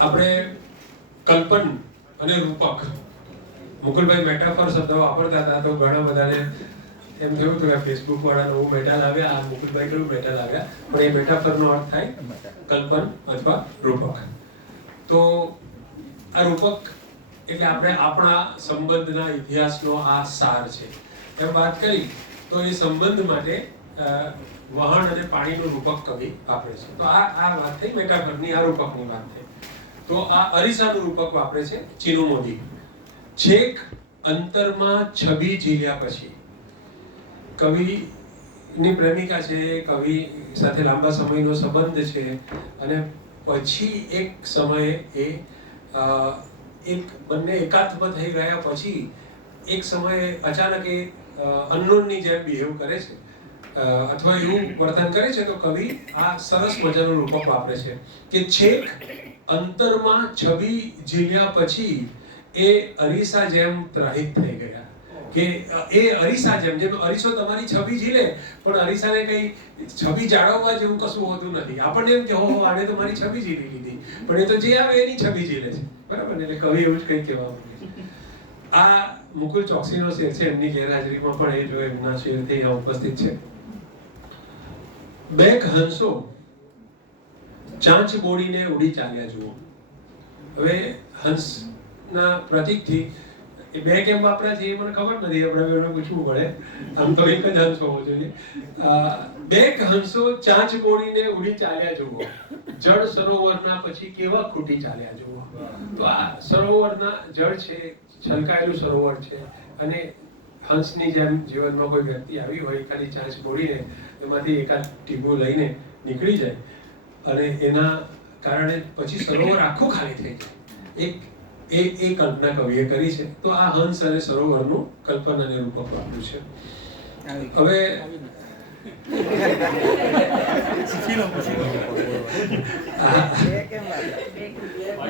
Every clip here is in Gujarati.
આપણે કલ્પન અને રૂપક, મુકુલભાઈ મેટાફોર શબ્દ વાપરતા હતા તો ઘણા બધાને એમ થયું હતું કે ફેસબુક વાળા નવું મેટા લાવ્યા, આ મુકુલભાઈ કયું મેટા લાવ્યા, પણ એ મેટાફોરનો અર્થ થાય કલ્પન અથવા રૂપક. તો આ રૂપક એટલે આપણે આપણા સંબંધના ઇતિહાસનો આ સાર છે એમ વાત કરી. તો એ સંબંધ માટે વહાણ અને પાણીનું રૂપક કવિ વાપરે છે. તો આ વાત થઈ મેટાફોરની, આ રૂપકની વાત થઈ. તો આ અરીસાનું રૂપક વાપરે છે ચીનુ મોદી. છેક અંતરમાં છબી ઝીલ્યા પછી, કવિની પ્રેમિકા છે, કવિ સાથે લાંબા સમયનો સંબંધ છે અને પછી એક સમયે એક બંને એકાત્મ થઈ ગયા પછી એક સમયે અચાનક એ અનનોનની જેમ બિહેવ કરે છે અથવા એવું વર્તન કરે છે. તો કવિ આ સરસ મજાનું રૂપક વાપરે છે કે છેક અંતરમાં છબી ઝીલ્યા પછી એ અરીસા જેમ ત્રાહિત થઈ ગયા. કે એ અરીસા જેમ અરીસો તમારી છબી ઝીલે, પણ અરીસાને કઈ છબી જાળવવા જેવું કશું હોતું નથી. આપણને એમ કે હો આને તો મારી છબી ઝીલી લીધી, પણ એ તો જે આવે એની છબી ઝીલે છે, બરાબર ને? એટલે કવિ એવું જ કંઈક કહેવા માંગે છે. આ મુકુલ ચોકસીનો શેર છે, એમની ગેરહાજરીમાં પણ એ જો એમના શેરથી અહીંયા ઉપસ્થિત છે. બેક હંસો ચાંચ બોડીને ઉડી ચાલ્યા જુઓ. હવે હંસના પ્રતીકથી એ બે કેમ વાપર્યા છે એ મને ખબર નથી, આપણે પૂછવું પડે. આમ તો એક જ હંસ હોવો જોઈએ. બેક હંસો ચાંચ બોડીને ઉડી ચાલ્યા જુઓ, જળ સરોવરના પછી કેવા ખૂટી ચાલ્યા જુઓ. તો આ સરોવરના જળ છે, છલકાયેલું સરોવર છે, અને હંસની જેમ જીવનમાં કોઈ વ્યક્તિ આવી હોય, ખાલી ચાંચ બોડીને એમાંથી એકાદ ટીપું લઈને નીકળી જાય અને એના કારણે પછી સરોવર આખું ખાલી થઈ જાય. એ કલ્પના કવિએ કરી છે. તો આ હંસ અને સરોવરનું કલ્પના અને રૂપક વાપર્યું છે. હવે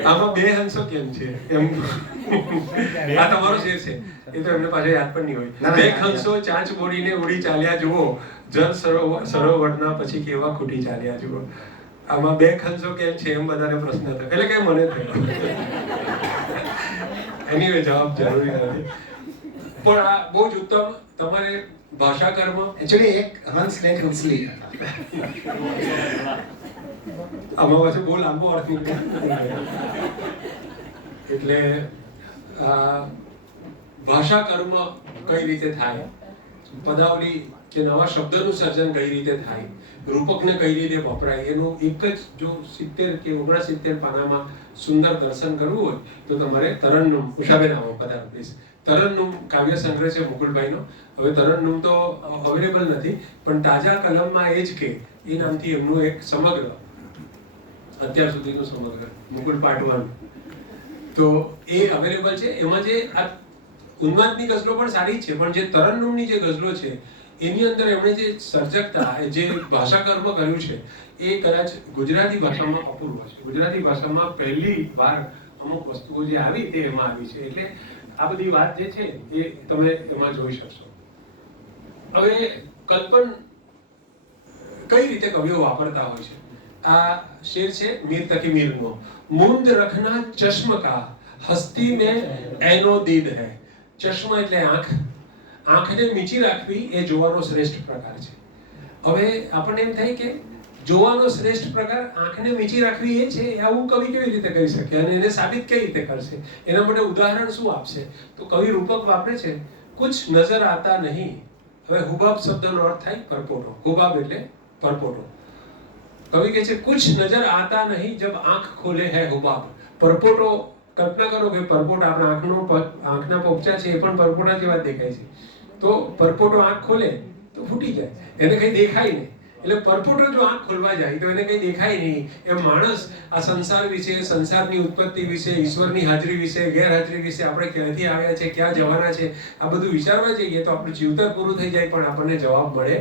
આમાં બે હંસો કેમ છે એમ, આ તમારો શેર છે, એ તો એમને પાછળ યાદ પણ નહીં હોય. બે હંસો ચાંચ બોડીને ઉડી ચાલ્યા જુઓ, જળ સરોવરના પછી કેવા ખૂટી ચાલ્યા જુઓ. આમાં બે હંસો કેમ છે એમ બધાને પ્રશ્ન થયો, એટલે કે મને થયો. એનીવે જવાબ જરૂરી નથી, પણ આ બહુ જ ઉત્તમ. તમારે ભાષાકરમાં એકચ્યુઅલી એક હંસ ને એક હંસલી આમાં પાછું બહુ લાંબો અર્થ નીકળે. એટલે ભાષા કર્મ કઈ રીતે થાય, પદાવલી કે નવા શબ્દનું સર્જન કઈ રીતે થાય, રૂપકને કઈ રીતે વપરાય, એનું એક જ જો 70 કે 69 પાનામાં સુંદર દર્શન કરવું હોય તો તમારે તરન્નુમ, ઉષાબેન આવો પધારો પ્લીઝ. તરન્નુમ કાવ્ય સંગ્રહ છે મુકુલભાઈનો. હવે તરન્નુમ તો અવેલેબલ નથી, પણ તાજા કલમમાં એ જ કે એ નામથી એમનું એક સમગ્ર, અત્યાર સુધીનું સમગ્ર મુકુલ પાર્ટ 1, તો એ અવેલેબલ છે. એમાં જે આ ઉન્માદની ગઝલો પણ સારી છે, પણ જે તરન્નુમની જે ગઝલો છે એની અંદર એમણે જે સર્જકતા, જે ભાષા કર્મ કર્યું છે એ કદાચ ગુજરાતી ભાષામાં અપૂર્વ છે. ગુજરાતી ભાષામાં પહેલી વાર અમુક વસ્તુઓ જે આવી તે એમાં આવી છે. એટલે આ બધી વાત જે છે એ તમે એમાં જોઈ શકશો. હવે કલ્પન કઈ રીતે કવિઓ વાપરતા હોય છે. આ શેર છે મીર તકી મીરનો. મુંદ રખના ચશ્મ કા હસ્તી में ऐनो दीद है. ચશ્મ એટલે આંખ. આંખને મીચી રાખવી એ જોવાનો શ્રેષ્ઠ પ્રકાર છે. હવે આપણને એમ થાય કે જોવાનો શ્રેષ્ઠ પ્રકાર આંખને મીચી રાખવી એ છે, આવું કવિ કેવી રીતે કરી શકે અને એને સાબિત કઈ રીતે કરશે, એના માટે ઉદાહરણ શું આપશે? તો કવિ રૂપક વાપરે છે કુછ નજર આતા નહીં. હવે હુબાબ શબ્દનો અર્થ થાય પરપોટો. હુબાબ એટલે પરપોટો. કવિ કહે છે કુછ નજર આતા નહીં જબ આંખ ખોલે હૈ હુબાબ. પરપોટો કલ્પના કરો કે પરપોટો આપણા આંખના પોપચા છે એ પણ પરપોટા જેવા દેખાય છે. તો પરપોટો આંખ ખોલે તો ફૂટી જાય, એને કઈ દેખાય નહીં. એટલે પરપોટો જો આંખ ખોલવા જાય તો એને કઈ દેખાય નહીં. એમ માણસ આ સંસાર વિશે, સંસારની ઉત્પત્તિ વિશે, ઈશ્વરની હાજરી વિશે, ગેરહાજરી વિશે, આપણે ક્યાંથી આવ્યા છે, ક્યાં જવાના છે, આ બધું વિચારવા જઈએ તો આપણું જીવતર પૂરું થઈ જાય પણ આપણને જવાબ મળે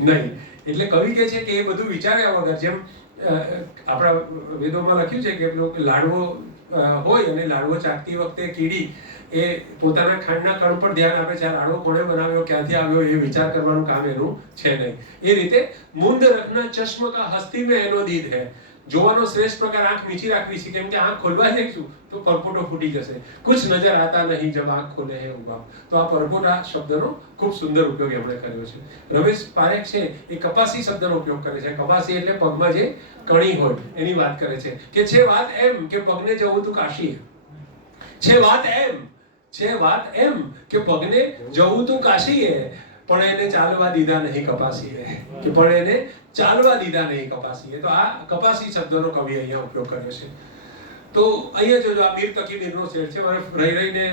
નહીં. એટલે કવિ કહે છે કે એ બધું વિચાર્યા વગર, જેમ આપણા વેદોમાં લખ્યું છે કે લાડવો હોય અને લાડવો ચાખતી વખતે કીડી એ પોતાના ખાંડના કણ પર ધ્યાન આપે છે, આ લાડવો કોણે બનાવ્યો, ક્યાંથી આવ્યો, એ વિચાર કરવાનું કામ એનું છે નહીં. એ રીતે મુંદ રખના ચશ્મ કા હસ્તી મેં એનો દીદ હૈ. જોવાનો શ્રેષ્ઠ પ્રકાર આંખ મીચી રાખવી છે, કેમ કે આંખ ખોલવા જઈશું તો પરપોટો ફૂટી જશે. કુછ નજર આતા નહીં જબ આંખ ખોલે હે ઉબાબ. તો આ પરપોટા શબ્દનો ખૂબ સુંદર ઉપયોગ એમણે કર્યો છે. રમેશ પારેખ છે એ કપાસી શબ્દનો ઉપયોગ કરે છે. કપાસી એટલે પગમાં જે કણી હોય એની વાત કરે છે કે છે વાત એમ કે પગને જવું તું કાશી. છે વાત એમ કે પગને જવું તું કાશીએ, પણ એને ચાલવા દીધા નહીં કપાસીએ. કે પણ એને ચાલવા દીધા નહીં કપાસીએ. તો આ કપાસી શબ્દનો કવિ અહીંયા ઉપયોગ કર્યો છે. તો અહીંયા જોજો, આ મીર તકી મીરનો શેર છે. મારે રહીને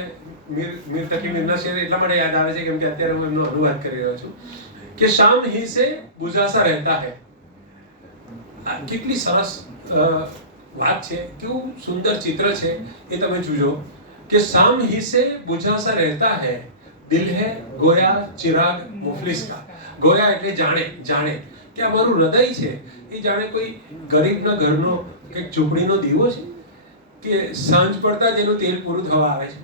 મીર તકી મીરના શેર એટલા માટે યાદ આવે છે કેમ કે અત્યારે હું એમનો અનુવાદ કરી રહ્યો છું કે શામ હી સે બુઝાસા રહેતા હૈ. કેટલી સરસ વાત છે, કેવું સુંદર ચિત્ર છે એ તમે જોજો કે શામ હી સે બુઝાસા રહેતા હૈ, દિલ હૈ ગોયા ચિરાગ મુફલિસ કા. ગોયા એટલે જાણે કે આ મારું હૃદય છે એ જાણે કોઈ ગરીબના ઘરનો કે ઝૂંપડીનો દીવો છે કે સાંજ પડતા જેનું તેલ પૂરું થવા આવે છે.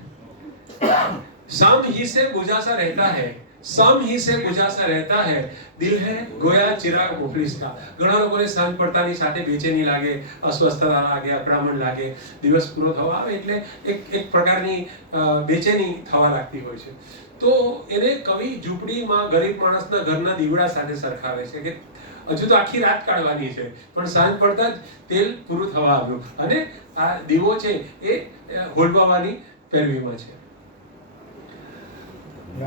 શામ હી સે બુઝાસા રહેતા હૈ, શામ હી સે બુઝાસા રહેતા હૈ, દિલ હૈ ગોયા ચિરાગ મુફલિસ કા. ઘણા લોકોને સાંજ પડતાની સાથે બેચેની લાગે, અસ્વસ્થતા લાગે, અકળામણ લાગે. દિવસ પૂરો થવા આવે એટલે એક પ્રકારની બેચેની થવા લાગતી હોય છે. તો એને કવિ ઝૂંપડીમાં ગરીબ માણસના ઘરના દીવડા સાથે સરખાવે છે કે હજુ તો આખી રાત કાઢવાની છે પણ સાંજ પડતા જ તેલ પૂરું થવા આવ્યું અને આ દીવો છે એ હોલબાવાની પેરવીમાં છે.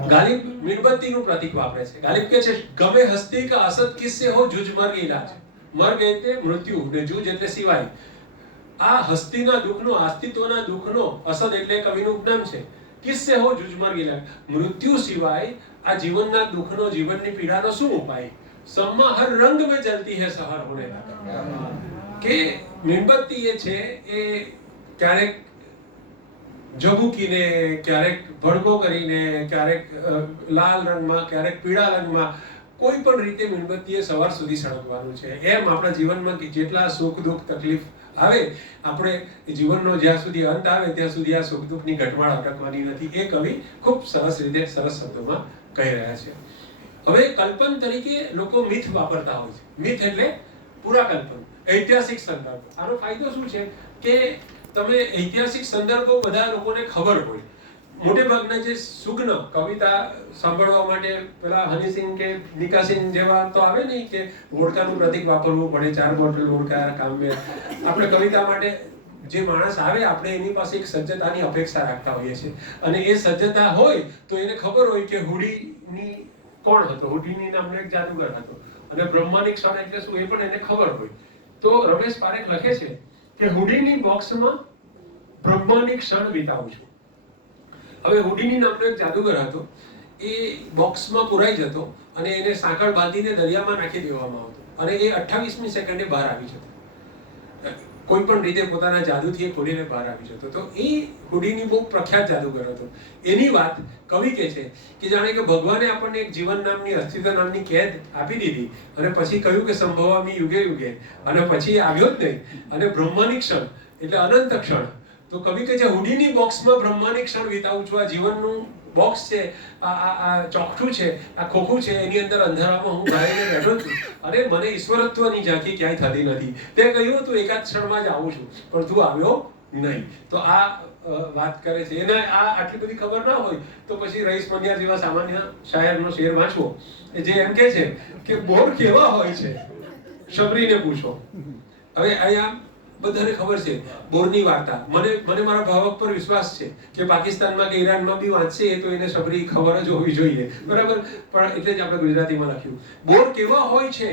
ગાલિબ મીણબત્તીનું પ્રતીક વાપરે છે. ગાલિબ કહે છે ગમે હસ્તી કા અસદ કિસ્સે હો જુજ મર ઇલાજ. મર્ગ એટલે મૃત્યુ ને જુજ એટલે સિવાય. આ હસ્તીના દુઃખનો, અસ્તિત્વના દુઃખનો, અસદ એટલે કવિનું ઉપનામ છે. કિસ્સે હો જુજ મર ઇલાજ. મૃત્યુ સિવાય આ જીવનના દુઃખનો, જીવનની પીડાનો શું ઉપાય? सम्मा हर रंग में जलती है सहर होने लगा. કે મીણબત્તી એ છે એ ક્યારેક ઝબૂકીને, ક્યારેક ભડકો કરીને, ક્યારેક લાલ રંગમાં, ક્યારેક પીળા રંગમાં, કોઈ પણ રીતે મીણબત્તીએ સવાર સુધી સળગવાનું છે. એમ આપણા જીવનમાં જેટલા સુખ દુઃખ તકલીફ આવે, આપણે જીવનનો જ્યાં સુધી અંત આવે ત્યાં સુધી આ સુખ દુઃખની ઘટમાળ અટકવાની નથી. એ કવિ ખૂબ સરસ રીતે, સરસ શબ્દોમાં કહી રહ્યા છે. હવે કલ્પન તરીકે લોકો મિથ વાપરતા હોય છે. મિથ એટલે પૂરા કલ્પન, ઐતિહાસિક સંદર્ભ. આનો ફાયદો શું છે કે તમે ઐતિહાસિક સંદર્ભો બધા લોકોને ખબર હોય. મોટે ભાગના જે સુગ્ન કવિતા સાંભળવા માટે પેલા હનીસિંહ કે નિકાસિંહ જેવા તો આવે નહીં કે વોડકાનું પ્રતીક વાપરવું પડે, 4 બોટલ વોડકા કામ में. આપણે કવિતા માટે જે માણસ આવે આપણે એની પાસે એક સજ્જતાની અપેક્ષા રાખતા હોઈએ છીએ અને એ સજ્જતા હોય તો એને ખબર હોય કે હુડીની કોણ હતો. હુડીની નામનો એક જાદુગર હતો અને બ્રહ્માની ક્ષણ એટલે શું એ પણ એને ખબર હોય. તો રમેશ પારેખ લખે છે કે હુડીની બોક્સમાં બ્રહ્માની ક્ષણ વિતાવું છું. હવે હુડીની નામનો એક જાદુગર હતો. એ બોક્સમાં પુરાઈ જતો અને એને સાંકળ બાંધીને દરિયામાં નાખી દેવામાં આવતો અને એ 28મી સેકન્ડે બહાર આવી જતો. કોઈ પણ રીતે પોતાના જાદુથી એ ખોલીને બહાર આવી જતો. તો એ હુડીની બહુ પ્રખ્યાત જાદુગર હતો. એની વાત કવિ કહે છે કે જાણે કે ભગવાને આપણને એક જીવન નામની, અસ્તિત્વ નામની કેદ આપી દીધી અને પછી કહ્યું કે સંભવામી યુગે યુગે, અને પછી આવ્યો જ નહીં અને બ્રહ્માની ક્ષણ એટલે અનંત ક્ષણ. તો કવિ કહે છે હુડીની બોક્સમાં બ્રહ્માની ક્ષણ વિતાવું છું. આ જીવનનું બોક્સ છે, આ ચોકઠું છે, આ ખોખું છે, એની અંદર અંધારામાં હું ગાળીને બેઠો છું અને મને ઈશ્વરત્વની ઝાંખી ક્યાંય થતી નથી. તે કહ્યું તું એકાદ ક્ષણમાં જ આવું છું પણ તું આવ્યો નહીં. તો આ વાત કરે છે. એને આ આટલી બધી ખબર ના હોય તો પછી રઈસ મનિયાર જેવા સામાન્ય શાયરનો શેર વાંચવો જે એમ કહે છે કે બોર કેવા હોય છે શબરીને પૂછો. હવે અહીંયા બધાને ખબર છે બોરની વાર્તા. મને મારા ભાવક પર વિશ્વાસ છે કે પાકિસ્તાનમાં કે ઈરાનમાં બી વાંચશે તો એને શબરી ખબર જ હોવી જોઈએ, બરાબર? પણ એટલે જ આપણે ગુજરાતીમાં લખ્યું. બોર કેવા હોય છે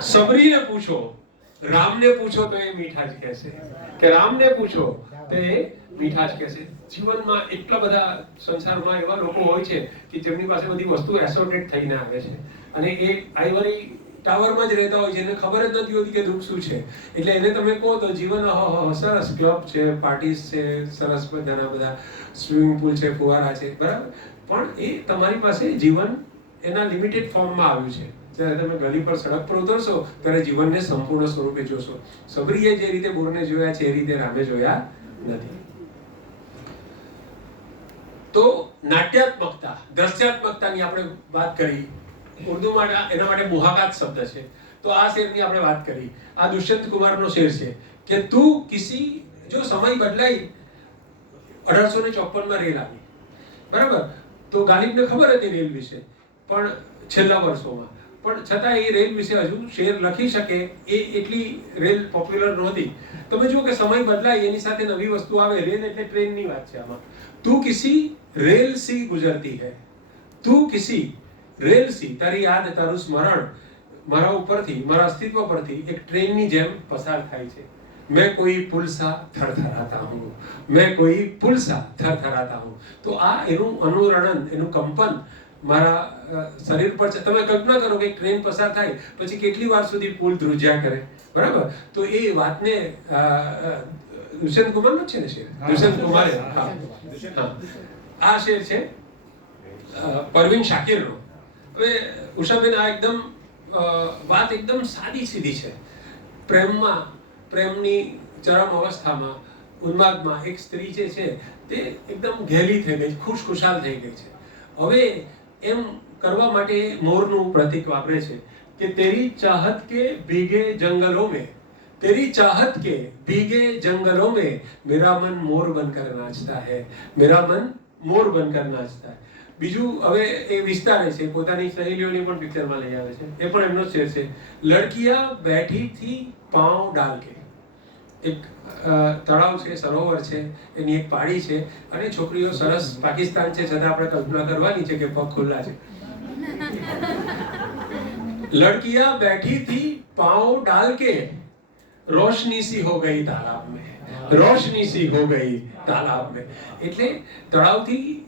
શબરીને પૂછો, રામને પૂછો તો એ મીઠા જ કહેશે. કે રામને પૂછો તો એ મીઠા જ કહેશે. જીવનમાં એટલા બધા સંસારમાં એવા લોકો હોય છે કે જેમની પાસે બધી વસ્તુ એસોર્ટેડ થઈને આવે છે અને એ આઈવરી ટાવરમાં જ રહેતા હોય છે, એને ખબર જ નથી હોતી કે દુઃખ શું છે. એટલે એને તમે કહો તો જીવન સરસ ક્લબ છે, પાર્ટીઝ છે, સરસ બધા સ્વિમિંગ પુલ છે, ફુવારા છે, બરાબર? પણ એ તમારી પાસે જીવન એના લિમિટેડ ફોર્મમાં આવ્યું છે. જ્યારે તમે ગલી પર સડક પર ઉતરશો ત્યારે જીવનને સંપૂર્ણ સ્વરૂપે જોશો. સબરીએ જે રીતે બોરને જોયા છે એ રીતે રામે જોયા નથી. તો નાટ્યાત્મકતા, દ્રશ્યાત્મકતાની આપણે વાત કરી. ઉર્દુમાં એના માટે મુહાકાત શબ્દ છે. તો આ શેરની આપણે વાત કરી. આ દુષ્યંત કુમારનો શેર છે કે તું કિસી, જો સમય બદલાઈ, 1854 માં રેલ આવી, બરાબર, તો ગાલિબને ખબર હતી રેલ વિશે, પણ છેલ્લા વર્ષોમાં, પણ છતાં એ રેલ વિશે હજુ શેર લખી શકે એ એટલી રેલ પોપ્યુલર નહોતી. તમે જુઓ કે સમય બદલાય એની સાથે નવી વસ્તુ આવે. રેલ એટલે ટ્રેનની વાત છે આમાં. તું કિસી રેલ સી ગુજરતી હૈ, તું કિસી રેલ સી, તારી યાદ, તારું સ્મરણ મારા ઉપરથી, મારા અસ્તિત્વ પરથી એક ટ્રેનની જેમ પસાર થાય છે. मैं कोई पुल सा थरथराता हूँ, मैं कोई पुल सा थरथराता हूँ. તો આ એનું અનુરણન, એનું કંપન મારા શરીર પર છે. તમે કલ્પના કરો કે ટ્રેન પસાર થાય પછી કેટલી વાર સુધી પુલ ધ્રુજ્યા કરે, બરાબર. તો એ વાતને દુષ્યંત કુમારનો છે ને શેર, દુષ્યંત કુમારે, હા, આ શેર છે પરવીન શાકિરનો. હવે ઉષાબેન, આ એકદમ વાત એકદમ સાદી સીધી છે. પ્રેમની ચરમ અવસ્થામાં, ઉન્માદમાં એક સ્ત્રી જે છે તે એકદમ ઘેલી થઈ ગઈ, ખુશખુશાલ થઈ ગઈ છે. હવે એમ કરવા માટે મોરનું પ્રતીક વાપરે છે કે તેરી ચાહત કે ભીગે જંગલોं में, तेरी चाहत के भीगे जंगलों में मेरा मन मोर बनकर नाचता है, मेरा मन मोर बनकर नाचता है. બીજું હવે એ વિસ્તારે છે, પોતાની સહેલીઓની પણ પિક્ચરમાં લઈ આવે છે. એ પણ એમનો શેર છે. લડકિયા બેઠી થી પાંવ ડાલ કે. એક તળાવ છે, સરોવર છે, એની એક પાડી છે અને છોકરીઓ સરસ, પાકિસ્તાન છે છતાં આપણે કલ્પના કરવાની છે કે પગ ખુલ્લા છે. લડકિયા બેઠી થી પાંવ ડાલ કે રોશની સી હો ગઈ તાલાબ में, રોશની સી હો ગઈ તાલાબ में. એટલે તળાવથી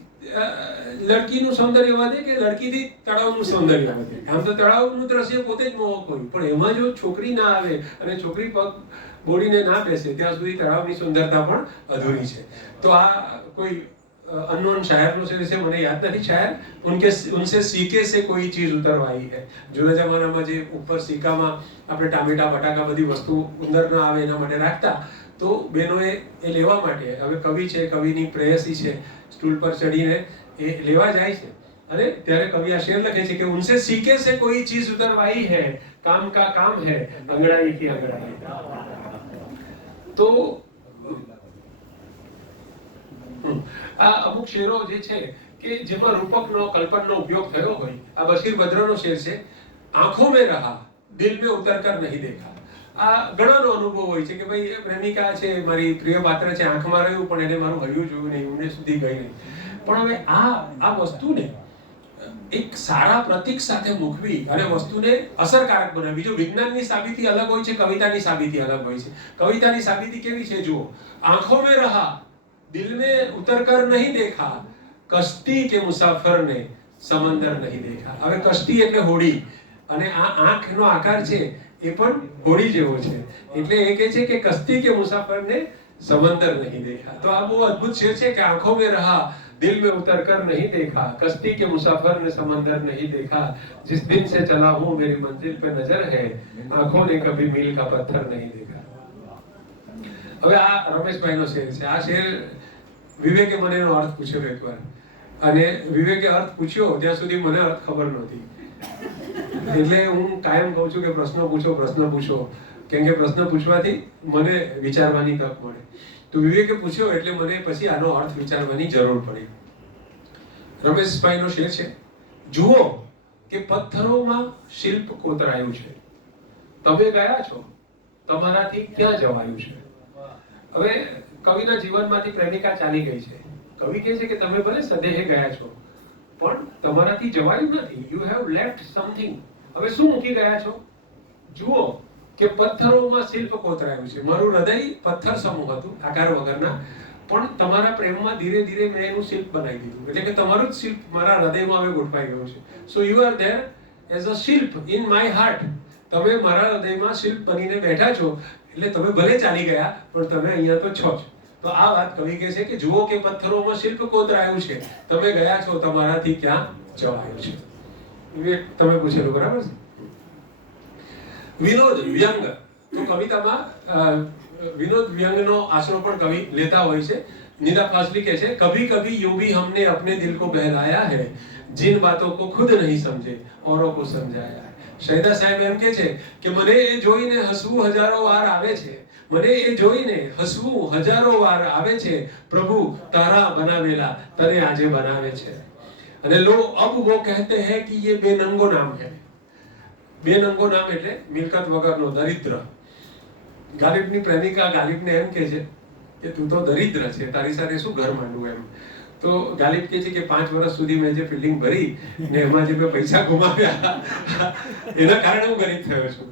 લડકીનું સૌંદર્ય વધે કે લડકીથી તળાવનું સૌંદર્ય વધે. આમ તો તળાવનું દ્રશ્ય પોતે જ મોહક હોય, પણ એમાં જો છોકરી ના આવે અને છોકરી પગ બોડીને ના બેસે ત્યાં સુધી તળાવની સુંદરતા પણ અધૂરી છે. તો આ કોઈ અનનોન શાયરનો શેર છે, મને યાદ નથી શાયર. ઉનસે સીકે સે કોઈ ચીજ ઉતરવાઈ હૈ. જૂના જમાનામાં જે ઉપર સિક્કામાં આપણે ટામેટા, બટાકા બધી વસ્તુ ઉંદર ના આવે એના માટે રાખતા, તો બહેનોએ એ લેવા માટે, હવે કવિ છે, કવિની પ્રેયસી છે, સ્ટૂલ પર ચડીને એ લેવા જાય છે અને ત્યારે કવિ આ શેર લખે છે કે ઉનસે સીકે સે કોઈ ચીજ ઉતરવાઈ હૈ, કામ કા કામ હૈ, અંગડાઈ કી અંગડાઈ. તો આ અમુક શેરો જે છે કે જેમાં રૂપકનો, કલ્પનનો ઉપયોગ થયો હોય. આ બશીર બદ્રનો શેર છે. આંખો મેં રહા, દિલ મેં ઉતર કર નહીં દેખા. આ ઘણાનો અનુભવ હોય છે કે ભાઈ પ્રેમિકા છે, મારી પ્રિય પાત્ર છે, આંખમાં રહ્યું પણ એને મારું હૈયું જોયું નહીં, ઊંડે સુધી ગઈ નહીં. પણ હવે આ વસ્તુને એક સારા પ્રતીક સાથે મૂકવી અને વસ્તુને અસરકારક બનાવવી. જો વિજ્ઞાનની સાબિતી અલગ હોય છે, કવિતાની સાબિતી અલગ હોય છે. કવિતાની સાબિતી કેવી છે જુઓ. આંખો મેં રહા, દિલ में उतर कर नहीं देखा, कश्ती के मुसाफर ने समंदर नहीं देखा. હવે કશ્તી એટલે હોડી અને આ આંખનો આકાર છે એ પણ હોડી જેવો છે. એટલે એ કહે છે કે કશ્તી કે મુસાફર ને સમંદર નહીં દેખા. તો આ બહુ અદ્ભુત શેર છે કે આંખો में रहा, दिल में उतर कर नहीं देखा, कश्ती के मुसाफर ने समंदर नहीं देखा, जिस दिन से चला हूँ मेरी मंजिल पे नजर है, आंखों ने कभी मील का पत्थर नहीं देखा. હવે આ રમેશભાઈનો શેર છે. આ શેર વિવેકે મને એનો અર્થ પૂછ્યો એકવાર, અને વિવેકે અર્થ પૂછ્યો ત્યાં સુધી મને અર્થ ખબર નહોતી. એટલે હું કાયમ કહું છું કે પ્રશ્ન પૂછો, કેમ કે પ્રશ્ન પૂછવાથી મને વિચારવાની તક મળે. તો વિવેકે પૂછ્યો એટલે મને પછી આનો અર્થ વિચારવાની જરૂર પડી. રમેશભાઈનો શેર છે. જુઓ કે પથ્થરોમાં શિલ્પ કોતરાયું છે, તમે ગયા છો, તમારાથી ક્યાં જવાયું છે. હવે કવિના જીવનમાંથી પ્રેમિકા ચાલી ગઈ છે. કવિ કહે છે કે તમે ભલે સદેહે ગયા છો પણ તમારાથી જવાયું નથી. You have left something. હવે શું મૂકી ગયા છો? જુઓ કે પથ્થરોમાં શિલ્પ કોતરાયું છે. મારું હૃદય પથ્થર સમૂહ હતું, આકાર વગરના, પણ તમારા પ્રેમમાં ધીરે ધીરે મેં એનું શિલ્પ બનાવી દીધું. એટલે કે તમારું જ શિલ્પ મારા હૃદયમાં હવે ગોઠવાઈ ગયું છે. So you are there as a શિલ્પ ઇન માય હાર્ટ. તમે મારા હૃદયમાં શિલ્પ બનીને બેઠા છો. એટલે તમે ભલે ચાલી ગયા પણ તમે અહીંયા તો છો જ. તો આ વાત કવિ કહે છે કે જુઓ કે પથ્થરોમાં શિલ્પ કોતરાયું છે, તમે ગયા છો, તમારાથી ક્યાં જવાયું છે. તમે પૂછેલું બરાબર છે. વિનોદ વ્યંગ. તો કવિતામાં વિનોદ વ્યંગનો આશરો પણ કવિ લેતા હોય છે. નિદા ફાસલી કહે છે કभी कभी यूं भी हमने अपने दिल को बहलाया है, जिन बातों को खुद नहीं समझे औरों को समझाया है. શહીદા સાહેબ એમ કે છે કે મને એ જોઈને હસવું હજારો વાર આવે છે, મને એ જોઈને હસવું હજારો વાર આવે છે, પ્રભુ તારા બનાવેલા તને આજે બનાવે છે. અને લો અબ वो कहते हैं कि ये बेनंगो नाम है. બેનંગો નામ એટલે મિલકત વગરનો, દરિદ્ર. ગાલિબની પ્રેમિકા ગાલિબને એમ કહે છે કે તું તો દરિદ્ર છે, તારી સાથે શું ઘર માંડવું એમ. તો ગાલિબ કહે છે કે 5 વર્ષ સુધી મેં જે ફિલ્ડિંગ ભરી ને એમાં જે મેં પૈસા ગુમાવ્યા એના કારણે હું ગરીબ થયો છું.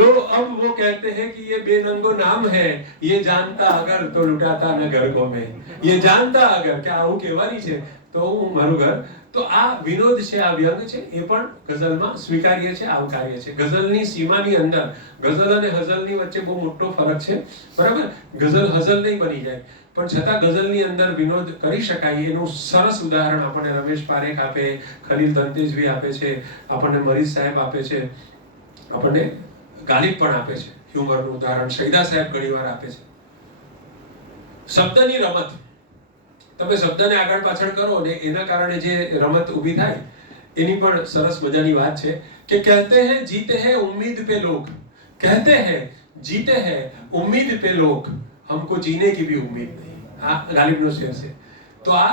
લો અબ वो कहते हैं कि ये बेनंगो नाम है, ये जानता अगर तो लुटाता न घर को मैं. ये जानता अगर કે આવું કહેવાની છે તો હું મારું ઘર. તો આ વિનોદ છે, આ વ્યંગ છે, એ પણ ગઝલમાં સ્વીકાર્ય છે, આવકાર્ય છે. ગઝલની સીમાની અંદર ગઝલ અને હઝલની વચ્ચે બહુ મોટો ફરક છે, બરાબર. ગઝલ હઝલ નહીં બની જાય, પણ છતાં ગઝલની અંદર વિનોદ કરી શકાય એનું સરસ ઉદાહરણ આપણને રમેશ પારેખ આપે, ખલીલ ધનતેજવી આપે છે, આપણને મરીઝ સાહેબ આપે છે, આપણને ગાલિબ પણ આપે છે હ્યુમરનું ઉદાહરણ, શહીદા સાહેબ ઘણીવાર આપે છે. શબ્દની રમત, તમે શબ્દને આગળ પાછળ કરો ને એના કારણે જે રમત ઊભી થાય એની પણ સરસ મજાની વાત છે કે કહેતે હૈ જીતે હૈ ઉમ્મીદ पे लोग, कहते हैं जीते हैं उम्मीद पे लोग, हमको जीने की भी उम्मीद नहीं. આ ગાલિબનો શેર છે. તો આ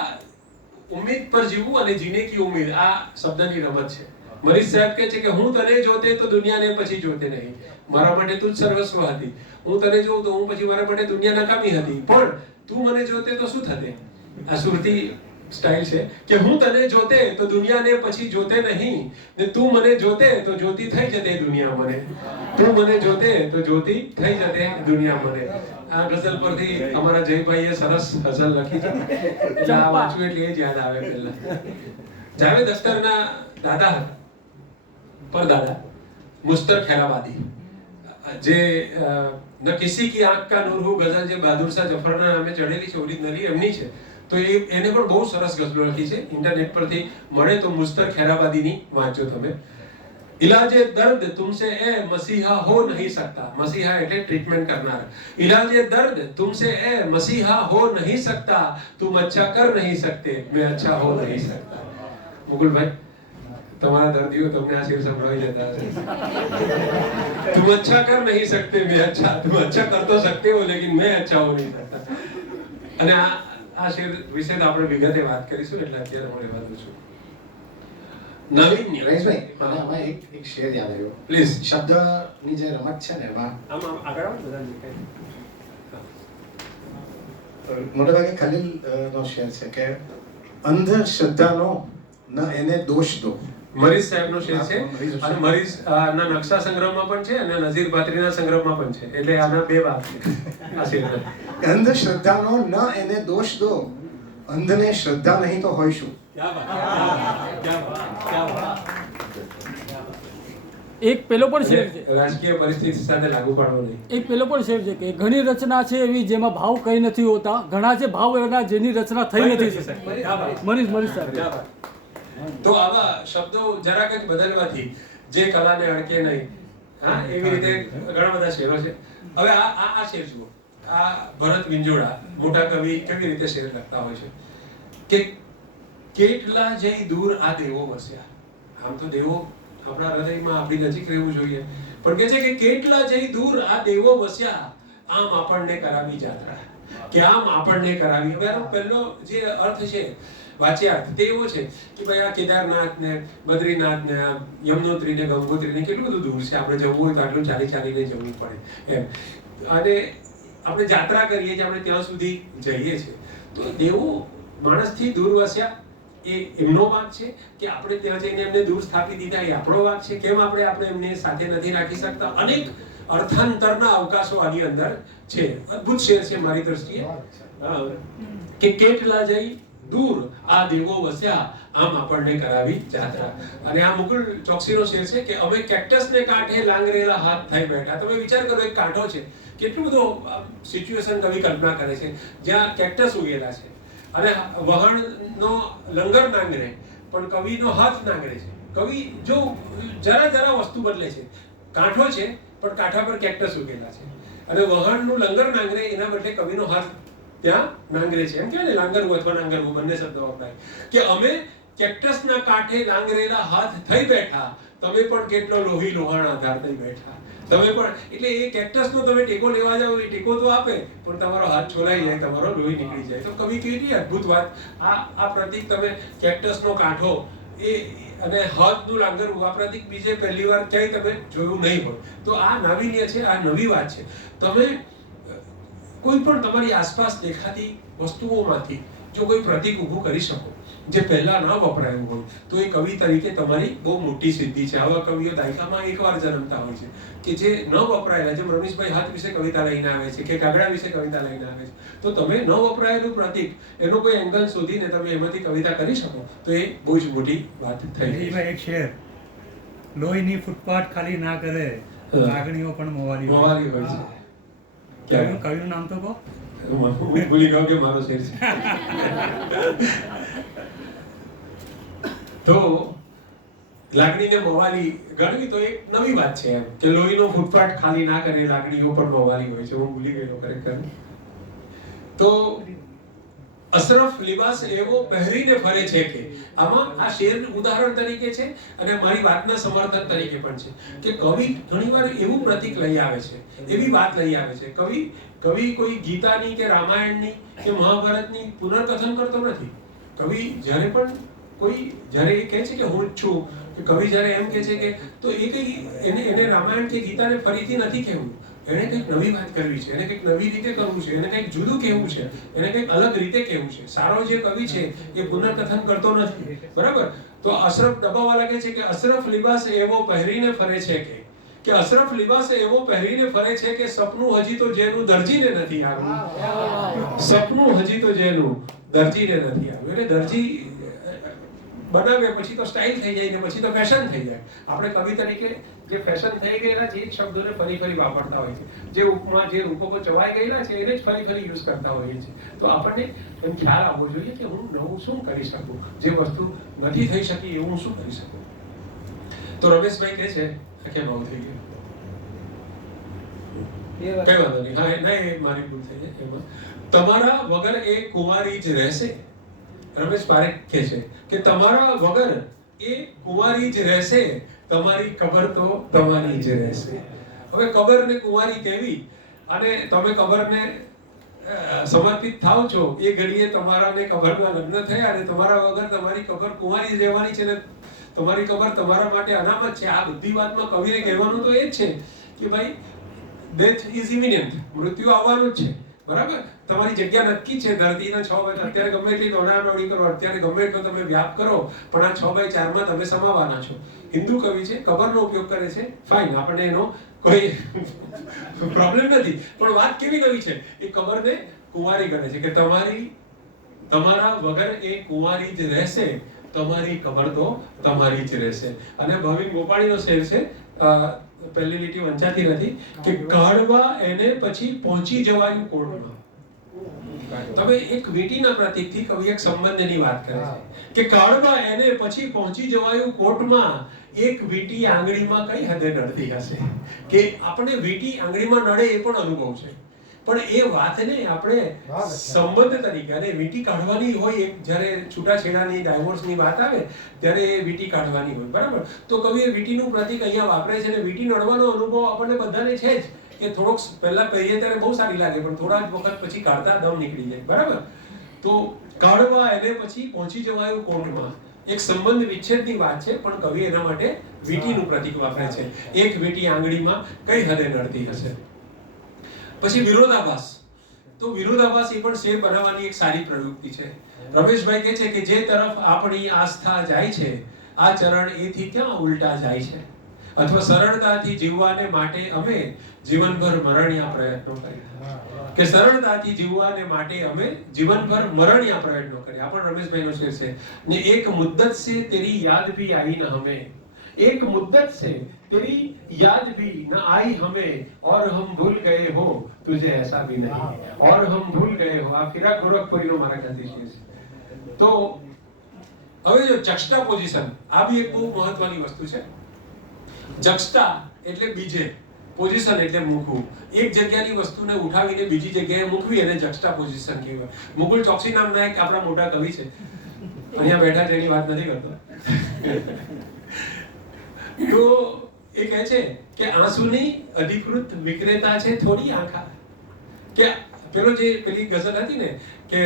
ઉમ્મીદ પર જીવવું અને જીને કી ઉમ્મીદ, આ શબ્દની રમત છે. મરીઝ સાહેબ કહે છે કે હું તને જોતે તો દુનિયાને પછી જોતે નહીં, મારા માટે તું જ સર્વસ્વ હતી. હું તને જોઉં તો હું પછી મારા માટે દુનિયા નકામી હતી, પણ તું મને જોતે તો શું થતે. આ સુરતી સ્ટાઇલ છે કે હું તને જોતે તો દુનિયાને પછી જોતે નહીં, ને તું મને જોતે તો જ્યોતિ થઈ જતે દુનિયા મને, તું મને જોતે તો જ્યોતિ થઈ જતે દુનિયા મને. આ ગઝલ પરથી અમારા જયભાઈએ સરસ ગઝલ લખી છે, એટલે આ વાંચું એટલે એ જ યાદ આવે. પહેલા જાવેદ અખ્તરના દાદા હતા, પરદાદા, મુસ્તર ખૈરાબાદી, જે ન કિસી કી આંખ કા નૂર હું ગઝલ જે બહાદુર શાહ જફરના નામે ચઢેલી છે, ઓરિજિનલી એમની છે. તો એને પણ બહુ સરસ ગઝલો લખી છે, ઇન્ટરનેટ પરથી મળે તો મુસ્તર ખૈરાબાદીની વાંચો તમે. इलाजे दर्द तुमसे ए मसीहा हो नहीं सकता, मसीहा એટલે ટ્રીટમેન્ટ કરનાર. इलाजे दर्द तुमसे ए मसीहा हो नहीं सकता, तुम अच्छा कर नहीं सकते मैं अच्छा हो नहीं सकता. મુકુલભાઈ, તમારા દર્દીઓ તમને આ શેર સંભળાવી જતા હશે. तुम अच्छा कर नहीं सकते मैं अच्छा, तुम अच्छा कर तो सकते हो लेकिन मैं अच्छा हो नहीं सकता. અને આ શેર વિશે આપણે વિગતે વાત કરીશું, એટલે અત્યારે હું રહેવા દઉં છું. નવીન રમેશભાઈ, મને આમાં એક શેર યાદ આવ્યો. પ્લીઝ. શબ્દની જે રમત છે ને એમાં આમ આગળ આવો બધા દેખાય. મોટાભાગે ખલીલ નો શેર છે કે અંધ શ્રદ્ધાનો ન એને દોષ દો. મરીઝ સાહેબનો શેર છે, અને મરીઝ ના નકશા સંગ્રહમાં પણ છે અને નઝીર બાત્રીના સંગ્રહમાં પણ છે, એટલે આના બે ભાગ છે આ શેરના. અંધ શ્રદ્ધાનો ન એને દોષ દો, અંધને શ્રદ્ધા નહીં તો હોય શું. એક પેલો પણ શેર છે, રાજકીય પરિસ્થિતિ સાથે લાગુ પાડવો નહીં. એક પેલો પણ શેર છે કે ઘણી રચના છે એવી જેમાં ભાવ કઈ નથી હોતા, ઘણા છે ભાવ એના જેની રચના થઈ નથી શકતી. મરીઝ સાહેબ. તો આવા શબ્દો જરાક જ બદલવાથી જે કલાને અડકે નહીં, હા, એવી રીતે ઘણા બધા શેરો છે. હવે આ શેર જુઓ, આ ભરત વિંજોડા મોટા કવિ કેવી રીતે શેર લખતા હોય છે કે કેટલા જઈ દૂર આ દેવો વસ્યા. આમ તો દેવો આપણા હૃદયમાં આપણી નજીક રહેવું જોઈએ, પણ કે છે કે કેટલા જઈ દૂર આ દેવો વસ્યા, આમ આપણને કરાવી જાત્રા, કે આમ આપણને કરાવી. હવે પહેલો જે અર્થ છે વાચ્યાર્થ તે એવો છે કે ભાઈ આ કેદારનાથ ને બદ્રીનાથ ને યમનોત્રી ને ગંગોત્રી ને કેટલું બધું દૂર છે, આપણે જવું હોય તો આટલું ચાલીને જવું પડે એમ, અને આપણે જાત્રા કરીએ છીએ, આપણે ત્યાં સુધી જઈએ છીએ. તો દેવો માણસથી દૂર વસ્યા એ એમનો વાંક છે કે આપણે ત્યાં જઈને એમને દૂર સ્થાપી દીધા એ આપણો વાંક છે. કેમ આપણે એમને સાથે નથી રાખી શકતા? અનેક અર્થાંતરના અવકાશો આની અંદર છે. અદ્ભુત શેર છે મારી દ્રષ્ટિએ કે કેટલા જઈ દૂર આ દેવો વસ્યા, આમ આપણને કરાવી જાત્રા. અને આ મુકુલ ચોકસીનો શેર છે કે અમે કેક્ટસને કાંઠે લાંગરેલા હાથ થઈ બેઠા. તમે વિચાર કરો, એક કાંઠો છે, કેટલું બધું સિચ્યુએશન કવિ કલ્પના કરે છે જ્યાં કેક્ટસ ઉગેલા છે અને વહાણનો લંગર નાંગરે, પણ કવિનો હાથ નાંગરે છે. કવિ જો જરા વસ્તુ બદલે છે, કાંઠો છે પણ કાંઠા પર કેક્ટસ ઉગેલા છે, અને વહાણનું લંગર નાંગરે એના બદલે કવિનો હાથ ત્યાં નાંગરે છે. એમ કહેવાય ને, લાંગરવું અથવા નાંગરવું બંને શબ્દો વપરાય કે અમે કેક્ટસના કાંઠે લાંગરેલા હાથ થઈ બેઠા, તમે પણ કેટલો લોહી લોહાણ આધાર થઈ બેઠા. તમે પણ એટલે એ કેક્ટસનો તમે ટેકો લેવા જાવ, એ ટેકો તો આપે પણ તમારો હાથ છોલાઈ જાય, તમારો લોહી નીકળી જાય. તો કવિ કેટલી અદ્ભુત વાત. આ પ્રતીક તમે કેક્ટસનો કાંઠો એ અને હાથનું લાંગરવું, આ પ્રતીક બીજે પહેલી વાર ક્યાંય તમે જોયું નહીં હોય. તો આ નાવીન્ય છે, આ નવી વાત છે. તમે કોઈ પણ તમારી આસપાસ દેખાતી વસ્તુઓમાંથી જો કોઈ પ્રતીક ઊભું કરી શકો જે પહેલા ન વપરાયું હોય, તો એ કવિ તરીકે તમારી બહુ મોટી સિદ્ધિ છે. આવા કવિઓ દાયકામાં એકવાર જન્મતા હોય છે કે જે ન વપરાયેલા, જેમ રમેશભાઈ હાથ વિશે કવિતા લઈને આવે છે કે કાગડા વિશે કવિતા લઈને આવે છે, તો તમે ન વપરાયેલું પ્રતીક એનો કોઈ એંગલ શોધીને તમે એમાંથી કવિતા કરી શકો તો એ બહુ જ મોટી વાત થઈ. એક શેર, લોહીની ફૂટપાથ ખાલી ના કરે, લાગણીઓ પણ મોવાલી હોય છે. કવિનું નામ તો કહો. હું ભૂલી ગયો કે મારો શેર છે. તો લાગણીને મોવાલી ગણવી તો એક નવી વાત છે એમ કે લોહીનો ફૂટપાથ ખાલી ના કરે, લાગણીઓ પણ મોવાલી હોય છે. હું ભૂલી ગયો ખરેખર. તો અશરફ લિબાસ એવો પહેરીને ફરે છે કે આમાં આ શેરનું ઉદાહરણ તરીકે છે અને મારી વાતના સમર્થન તરીકે પણ છે કે કવિ ઘણીવાર એવું પ્રતીક લઈ આવે છે, એવી વાત લઈ આવે છે. કવિ કોઈ ગીતાની કે રામાયણની કે મહાભારતની પુનર્કથન કરતો નથી. કવિ જ્યારે પણ જ્યારે એ કહે છે કે હું જ છું, કે કવિ જ્યારે એમ કહે છે કે તો એ કઈ એને રામાયણ કે ગીતાને ફરીથી નથી કહેવું. એને કંઈક નવી વાત કરવી છે, એને કંઈક નવી રીતે કરવું છે, એને કંઈક જુદું કહેવું છે, એને કંઈક અલગ રીતે કહેવું છે. સારો જે કવિ છે એ પુનર્કથન કરતો નથી, બરાબર. તો અશરફ ડબ્બાવાલા કહે છે કે અશરફ લિબાસ એવો પહેરીને ફરે છે કે અશરફ લિબાસ એવો પહેરીને ફરે છે કે સપનું હજી તો જેનું દરજીને નથી આવ્યું. સપનું હજી તો જેનું દરજીને નથી આવ્યું. એટલે દરજી બનાવે પછી તો સ્ટાઇલ થઈ જાય ને પછી તો ફેશન થઈ જાય. આપણે કવિ તરીકે જે ફેશન થઈ ગયેલા છે એ શબ્દોને ફરી ફરી વાપરતા હોય છે. જે ઉપમા જે રૂપકો ચવાઈ ગયેલા છે એને જ ફરી ફરી યુઝ કરતા હોઈએ છીએ. તો આપણને એમ ખ્યાલ આવવો જોઈએ કે હું નવું શું કરી શકું, જે વસ્તુ નથી થઈ શકી એવું હું શું કરી શકું. તો રમેશભાઈ કહે છે કે બહુ થઈ ગયું, કઈ વાંધો નહીં. હા ના, એ મારી ભૂલ થઈ જાય એમાં. તમારા વગર એ કુંવારી જ રહેશે. રમેશ પારેખ કહે છે કે તમારા વગર એ કુંવારી જ રહેશે, તમારી કબર તો તમારી જ રહેશે. હવે કબર ને કુંવારી કહેવી અને તમે કબરને સમર્પિત થાવ છો એ ઘડીએ તમારા ને કબરના લગ્ન થયા અને તમારા વગર તમારી કબર કુંવારી જ રહેવાની છે ને તમારી કબર તમારા માટે અનામત છે. આ બધી વાતમાં કવિને કહેવાનું તો એ જ છે કે ભાઈ ડેથ ઇઝ ઇમિનેન્ટ, મૃત્યુ આવવાનું જ છે, બરાબર. તમારી જગ્યા નક્કી છે ધરતીના 6 અત્યારે ગમે એટલી દોડાદોડી કરો, અત્યારે ગમે એટલો તમે વ્યાપ કરો, પણ આ 6x4 માં તમે સમાવાના છો. હિન્દુ કવિ છે, કબરનો ઉપયોગ કરે છે, ફાઇન, આપણને એનો કોઈ પ્રોબ્લેમ નથી. પણ વાત કેવી નવી છે, એ કબરને કુંવારી ગણે છે કે તમારા વગર એ કુંવારી જ રહેશે, તમારી કબર તો તમારી જ રહેશે. અને ભાવિન ગોપાણીનો શેર છે, પહેલી લીટી વંચાતી નથી કે કાઢવા એને પછી પહોંચી જવાયું કોર્ટમાં. તમે એક વીટીના પ્રતીકથી કવિ એક સંબંધની વાત કરે છે કે કાળવા એને પછી પહોંચી જવાયું કોર્ટમાં, એક વીટી આંગળીમાં કઈ હદે નડતી હશે. કે આપણે વીટી આંગળીમાં નડે એ પણ અનુભવ છે, પણ એ વાતને આપણે સંબંધ તરીકે અને વીટી કાઢવાની હોય, એક જ્યારે છૂટાછેડાની ડાયવોર્સની વાત આવે ત્યારે એ વીટી કાઢવાની હોય, બરાબર. તો કવિએ વીટીનું પ્રતીક અહીંયા વાપરે છે અને વીટી નડવાનો અનુભવ આપણને બધાને છે જ કે થોડોક પહેલા પહેરીએ ત્યારે બહુ સારી લાગે પણ થોડા જ વખત પછી કાઢતા દમ નીકળી જાય, બરાબર. તો કાઢવા એને પછી પહોંચી જવાયું કોર્ટમાં, એક સંબંધ વિચ્છેદની વાત છે, પણ કવિ એના માટે વીટીનું પ્રતીક વાપરે છે. એક વીટી આંગળીમાં કઈ હદે નડતી હશે. પછી વિરોધાભાસ. તો વિરોધાભાસ એ પણ શેર બનાવવાની એક સારી પ્રવૃત્તિ છે. રમેશભાઈ કહે છે કે જે તરફ આપણી આસ્થા જાય છે, આ ચરણ એથી ક્યાં ઉલટા જાય છે. અથવા સરળતાથી જીવવાને માટે અમે જીવનભર મરણિયા પ્રયત્નો કર્યા. કે સરળતાથી જીવવાને માટે અમે જીવનભર મરણિયા પ્રયત્નો કર્યા. આ પણ રમેશભાઈનો શેર છે. ને એક મુદ્દત સે તેરી યાદ ભી આઈ ન હમે, एक मुद्दत से तेरी याद भी न आई हमें, और हम भूल गए हो तुझे ऐसा भी नहीं, और हम भूल गए हो. આ ફિરાક ગોરખપુરીનો મારા ખ્યાલથી છે. તો હવે જો જક્સ્ટા પોઝિશન, આ બી એક બહુ મહત્વની વસ્તુ છે. જક્સ્ટા એટલે બીજે, પોઝિશન એટલે મૂકવું. એક જગ્યાની વસ્તુને ઉઠાવીને બીજી જગ્યાએ મૂકવી એને જક્સ્ટા પોઝિશન કહેવાય. મુકુલ ચોકસી નામના એક આપણા મોટા કવિ છે, અહીંયા બેઠા તેની વાત નથી કરતો. તો એ કહે છે કે આંસુની અધિકૃત વિક્રેતા છે થોડી આંખા. કે પેલો જે પેલી ગઝલ હતી ને કે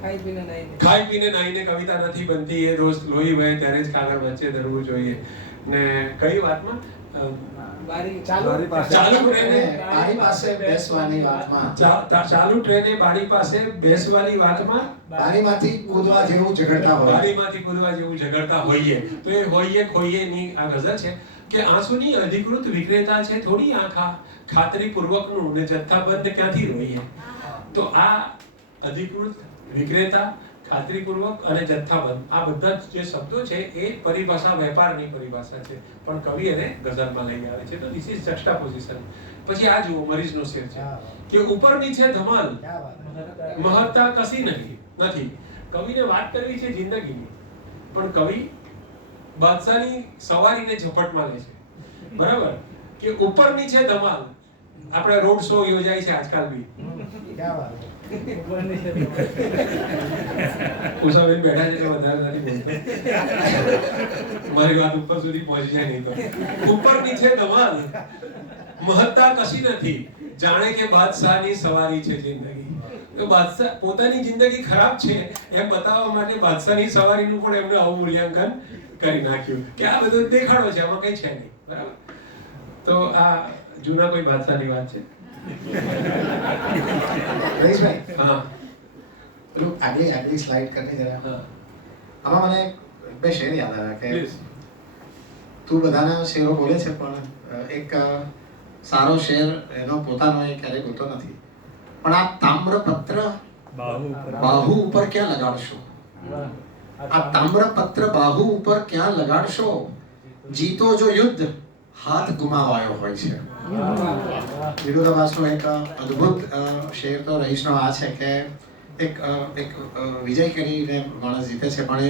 ખાઈ પીને નાઈને કવિતા નથી બનતી, એ રોજ લોહી વહે ત્યારે જ કાગળ વચ્ચે ધરવું જોઈએ. ને કઈ વાતમાં ચાલુ ટ્રેને બારી પાસે બેસવાની વાતમાં બારીમાંથી કૂદવા જેવું ઝઘડતા હોઈએ. તો એ હોઈએ ખોઈએ ની આ ગઝલ છે કે આંસુની અધિકૃત વિક્રેતા છે થોડી આંખા, ખાતરી પૂર્વકનું ને જથ્થાબંધ ક્યાંથી રોઈએ. તો આ અધિકૃત, વિક્રેતા, ખાતરીપૂર્વક અને જથ્થાબંધ આ બધા જે શબ્દો છે એ પરિભાષા વેપારની પરિભાષા છે, પણ કવિ એને ગઝલમાં લઈ આવે છે. તો ધીસ ઇઝ જક્સ્ટાપોઝિશન. પછી આ જુઓ મરીઝનો શેર છે કે ઉપર નીચે ધમાલ, મહત્તા કશી નથી. કવિને વાત કરવી છે જિંદગીની, પણ કવિ બાદશાહની સવારીને ઝપટમાં લે છે. બરાબર કે ઉપર નીચે ધમાલ. આપણે રોડ શો યોજાય છે આજકાલ બી. ઉષાબેન બેઠા છે વધારે નથી બોલતો, મારી વાત ઉપર સુધી પહોંચી જાય નહીં તો. ઉપર નીચે ધમાલ, મહત્તા કશી નથી, જાણે કે બાદશાહની સવારી છે જિંદગી. તો બાદશાહ પોતાની જિંદગી ખરાબ છે એમ બતાવવા માટે બાદશાહની સવારીનું પણ એમને અવમૂલ્યાંકન કરી નાખ્યું કે આ બધું દેખાડો છે, આમાં કઈ છે નહીં. બરાબર. તો આ જૂના કોઈ બાદશાહની વાત છે. રહીશભાઈ, હા, પેલું આગલી સ્લાઇડ કરી જરા. આમાં મને બે શેર યાદ આવ્યા કે તું બધાના શેરો બોલે છે, પણ એક સારો શેર એનો પોતાનો એ ક્યારેય બોલતો નથી. પણ આ તામ્રપત્ર બાહુ ઉપર ક્યાં લગાડશો? આ તામ્રપત્ર બાહુ ઉપર ક્યાં લગાડશો? જીતો જો યુદ્ધ હાથ ગુમાવાયો હોય છે. વિરોધાભાસનો એક અદ્ભુત શેર તો રહીશનો આ છે કે એક વિજય કરીને માણસ જીતે છે, પણ એ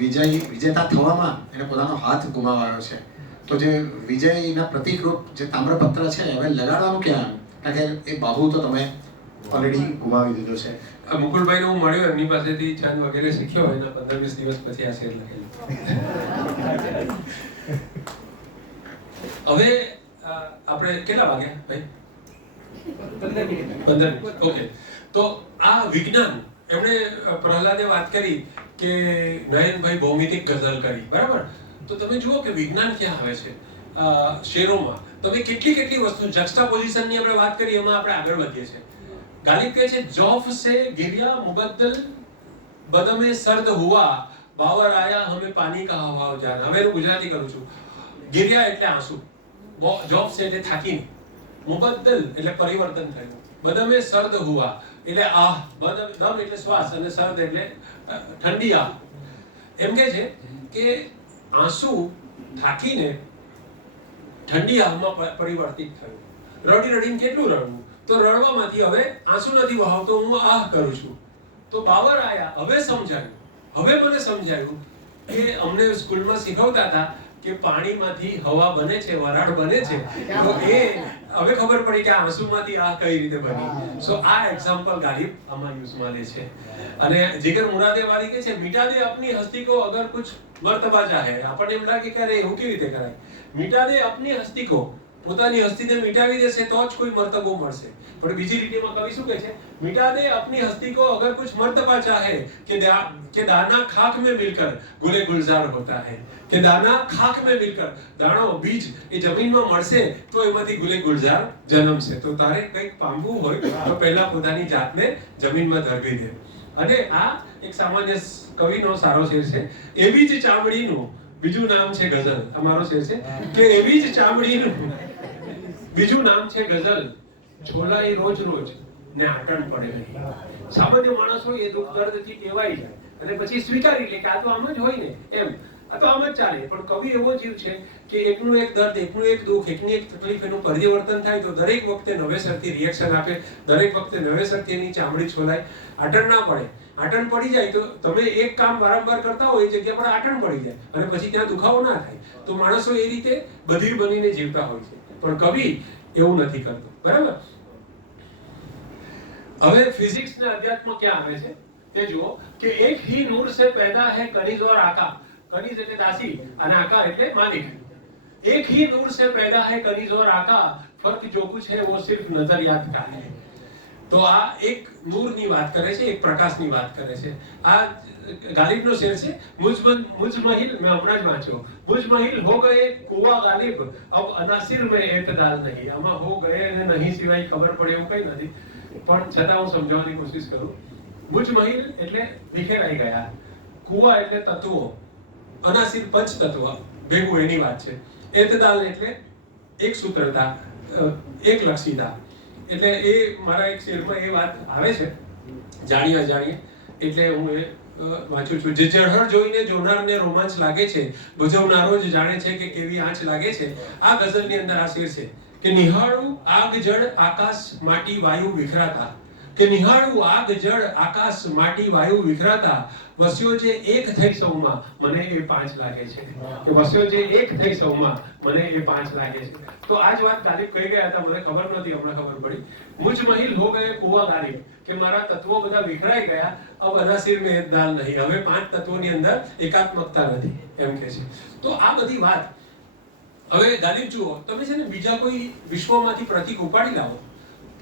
વિજેતા થવામાં એને પોતાનો હાથ ગુમાવાયો છે. તો જે વિજયના પ્રતિકરૂપ જે તામ્રપત્ર છે હવે લગાડવાનું ક્યાં? કારણ કે એ બાહુ તો તમે ઓલરેડી ગુમાવી દીધો છે. મુકુલભાઈને હું મળ્યો, એમની પાસેથી છંદ વગેરે શીખ્યો. એના 15-20 દિવસ પછી આ શેર લખેલું. હવે આપણે કેટલા વાગ્યા ભાઈ? 15 મિનિટ. ઓકે. તો આ વિજ્ઞાન, એમણે પ્રહલાદે વાત કરી કે નયનભાઈ ભૌમિતિક ગઝલ કરી. બરાબર. તો તમે જુઓ કે વિજ્ઞાન ક્યાં આવે છે શેરોમાં. તમે કેટલી વસ્તુ જક્સ્ટાપોઝિશનની આપણે વાત કરી, એમાં આપણે આગળ વધીએ છીએ. ગાલિબ કહે છે જોફ સે गिरिया मुबद्दल बदमे सर्द हुआ, बावर आया हमें पानी का हवा जाना. હવે હું ગુજરાતી કરું છું. गिरिया એટલે આંસુ, જોફ સે એટલે થાકીને, મુબદ્દલ એટલે પરિવર્તન થયું, બદમે સર્દ હુઆ એટલે આહ, દમ એટલે શ્વાસ અને સર્દ એટલે ઠંડી આહ. એમ કે છે કે આંસુ થાકીને ઠંડી આહમાં પરિવર્તિત થયું. રડીને કેટલું રડવું, તો રડવામાંથી હવે આંસુ નથી વહાવતો, હું આહ કરું છું. તો બાવર આયા, હવે મને સમજાયું કે અમને સ્કૂલમાં શીખવતા હતા કે પાણીમાંથી હવા બને છે, વરાળ બને છે. તો એ હવે ખબર પડી કે આંસુમાંથી આહ કઈ રીતે બની. સો આ એક્ઝામ્પલ ગાલિબ આમાં યુઝમાં લે છે. અને જીગર મુરાદે વાલી કે છે મિટા દે અપની હસ્તી કો અગર કુછ મર્તબા ચાહે. આપણને એમ લાગે કે અરે એવું કેવી રીતે કરાય? મિટા દે અપની હસ્તી કો, પોતાની હસ્તીને મિટાવી દેશે તો જ કોઈ મર્તબો મળશે. પણ બીજી રીતેમાં કવિ શું કહે છે? મિટા દે અપની હસ્તી કો અગર કુછ મર્તબા ચાહે કે દાના ખાક में मिलकर गुले गुलजार होता है. કે દાના ખાક में मिलकर, દાણો બીજ એ જમીનમાં મળશે તો એમાંથી ગુલે ગુલઝાર જન્મશે. તો તારે કંઈક પામવું હોય તો પહેલા પોતાની જાતને જમીનમાં ધરવી દે. અને આ એક સામાન્ય કવિનો સારો શેર છે. એવી જ ચામડીનું બીજું નામ છે ગઝલ. અમારો શેર છે કે એવી જ ચામડીનું બીજું નામ છે ગઝલ, છોલાઈ રોજ ને આટણ પડે નહીં. સામાન્ય માણસ હોય એ દુઃખ દર્દથી ટેવાઈ જાય અને પછી સ્વીકારી લે કે આ તો આમ જ હોય ને, એમ આ તો આમ જ ચાલે. પણ કવિ એવો જીવ છે કે એકનું એક દર્દ, એકનું એક દુઃખ, એકની એક તકલીફ, એનું પરિવર્તન થાય તો દરેક વખતે નવેસરથી રિએક્શન આપે, દરેક વખતે નવેસરથી એની ચામડી છોલાય, આટણ ના પડે. આટણ પડી જાય તો તમે એક કામ વારંવાર કરતા હોય એ જગ્યા પર આટણ પડી જાય અને પછી ત્યાં દુખાવો ના થાય. તો માણસો એ રીતે બધિર બનીને જીવતા હોય છે, પણ કવિ એવું નથી કરતો. બરાબર. હવે ફિઝિક્સ ને અધ્યાત્મ ક્યાં આવે છે? તે જુઓ કે એક ही नूर से पैदा है कनीज और आका. कनीज એટલે દાસી અને આકા એટલે માલિક. एक ही नूर से पैदा है कनीज और आका, फर्क जो कुछ है वो सिर्फ नजरियात का है. तो આ એક નૂરની વાત કરે છે, એક પ્રકાશની વાત કરે છે. આ ગાલિબનો શેર છે. મુझ महिल મેં હમણાં જ વાંચ્યો. मुझ महिल हो गए कुआ गालिब, अब अनासिर में एतदाल नहीं. આમાં હો ગए અને નહીં સિવાય ખબર પડે એવું કઈ નથી, પણ છતાં હું સમજાવવાની કોશિશ કરું. મુझ महिल એટલે વિખેરાઈ ગયા, કુવા એટલે તત્વો, અનાસિર પંચ તત્વ ભેગું એની વાત છે. એતદાલ એટલે એક સૂત્રતા, એક લક્ષીતા. એટલે એ મારા એક શેરમાં એ વાત આવે છે, જાણીએ અજાણીએ. એટલે હું એ વાંચું છું. જે ઝળહળ જોઈને જોનારને રોમાંચ લાગે છે, ભજવનારો જ જાણે છે કે કેવી આંચ લાગે છે. આ ગઝલની અંદર આ શેર છે કે નિહાળું આગ જળ આકાશ માટી વાયુ વિખરાતા, કે નિહાળું આગ જળ આકાશ માટી વાયુ વિખરાતા, વસ્યો જે એક થઈ સૌમાં મને એ પાંચ લાગે છે. કે વસ્યો જે એક થઈ સૌમાં મને એ પાંચ લાગે છે. તો આ જ વાત ગાલિબ કહી ગયા હતા, મને ખબર નહોતી, હમણાં ખબર પડી. મુझ महिल हो गए कुआ गालिब, કે મારા તત્વો બધા વિખરાઈ ગયા, अब अनासिर में एतदाल नहीं. હવે પાંચ તત્વોની અંદર એકાત્મકતા નથી એમ કહે છે. તો આ બધી વાત હવે ગાલિબ જુઓ, તમે છે ને બીજા કોઈ વિશ્વમાંથી પ્રતીક ઉપાડી લાવો.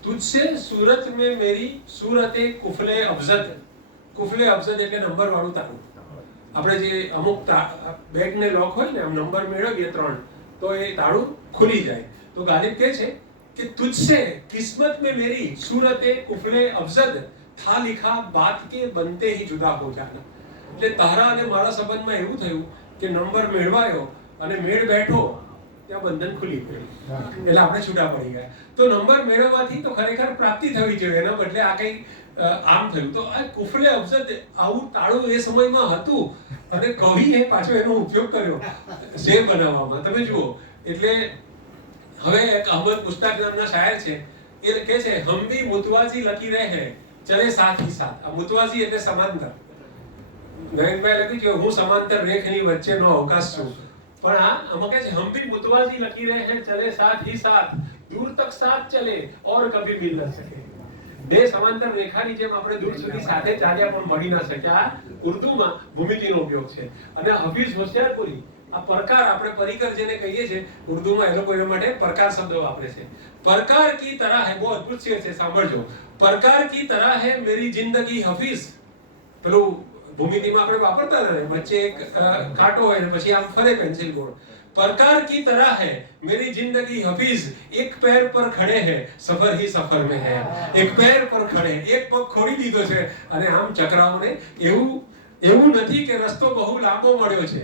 तुझसे सूरत में मेरी सूरते कुफले अफजद. कुफले अफजद એટલે નંબર વાળું તાળું. આપણે જે અમુક બેગ ને લોક હોય ને, આમ નંબર મેળવીએ 3 તો એ તાળું ખુલી જાય. તો ગાલિબ કહે છે કે तुझसे किस्मत में मेरी सूरते कुफले अफजद था लिखा बात के बनते ही जुदा हो जाना. એટલે તારા અને મારા સંબંધમાં એવું થયું કે નંબર મેળવાયો અને મેળ બેઠો ત્યાં બંધન ખુલી ગયું. એટલે આપણે છૂટા પડી ગયા. તો નંબર મેળવવાથી તો ખરેખર પ્રાપ્તિ થવી જોઈએ, એના બદલે આ કઈ આમ થયું. તો આ કુફલે અફઝદ આવું તાળું એ સમયમાં હતું અને કવિએ પાછો એનો ઉપયોગ કર્યો શેર બનાવવામાં. તમે જુઓ, એટલે હવે એક અહમદ મુસ્તાક નામના શાયર છે, એ કહે છે હમ ભી મુતવાઝી લકી રહે હૈ ચલે સાથ હી સાથ. આ મુતવાઝી એટલે સમાંતર. નરેનભાઈ લખ્યું છે હું સમાંતર રેખની વચ્ચેનો અવકાશ છું. પણ આમાં કહે છે હમ ભી મુતવાઝી લકી રહે હૈ ચલે સાથ હી સાથ, दूर तक साथ चले और कभी मिल न सके. બે સમાંતર રેખાની જેમ આપણે દૂર સુધી સાથે ચાલ્યા પણ મળી ન શક્યા. ઉર્દુમાં ભૂમિતિનો ઉપયોગ છે. અને હફીઝ હોશિયારપુરી આ પરકાર, આપણે પરિકર જેને કહીએ છીએ ઉર્દુમાં, એ લોકો એના માટે પરકાર શબ્દ વાપરે છે. પરકાર કી તરહ હૈ, બહુ અદ્ભુત શેર છે, સાંભળજો. પરકાર કી તરહ હૈ મેરી જિંદગી હફીઝ. પેલું ભૂમિતિમાં આપણે વાપરતા ને, વચ્ચે એક કાંટો હોય ને પછી આમ ફરે પેન્સિલ ગોળ. परकार की तरह है मेरी जिंदगी हफीज, एक पैर पर खड़े हैं सफर ही सफर में है. एक पैर पर खड़े, એક પગ ખોડી દીધો છે અને આમ ચક્રાઓને. એવું નથી કે રસ્તો બહુ લાંબો મળ્યો છે,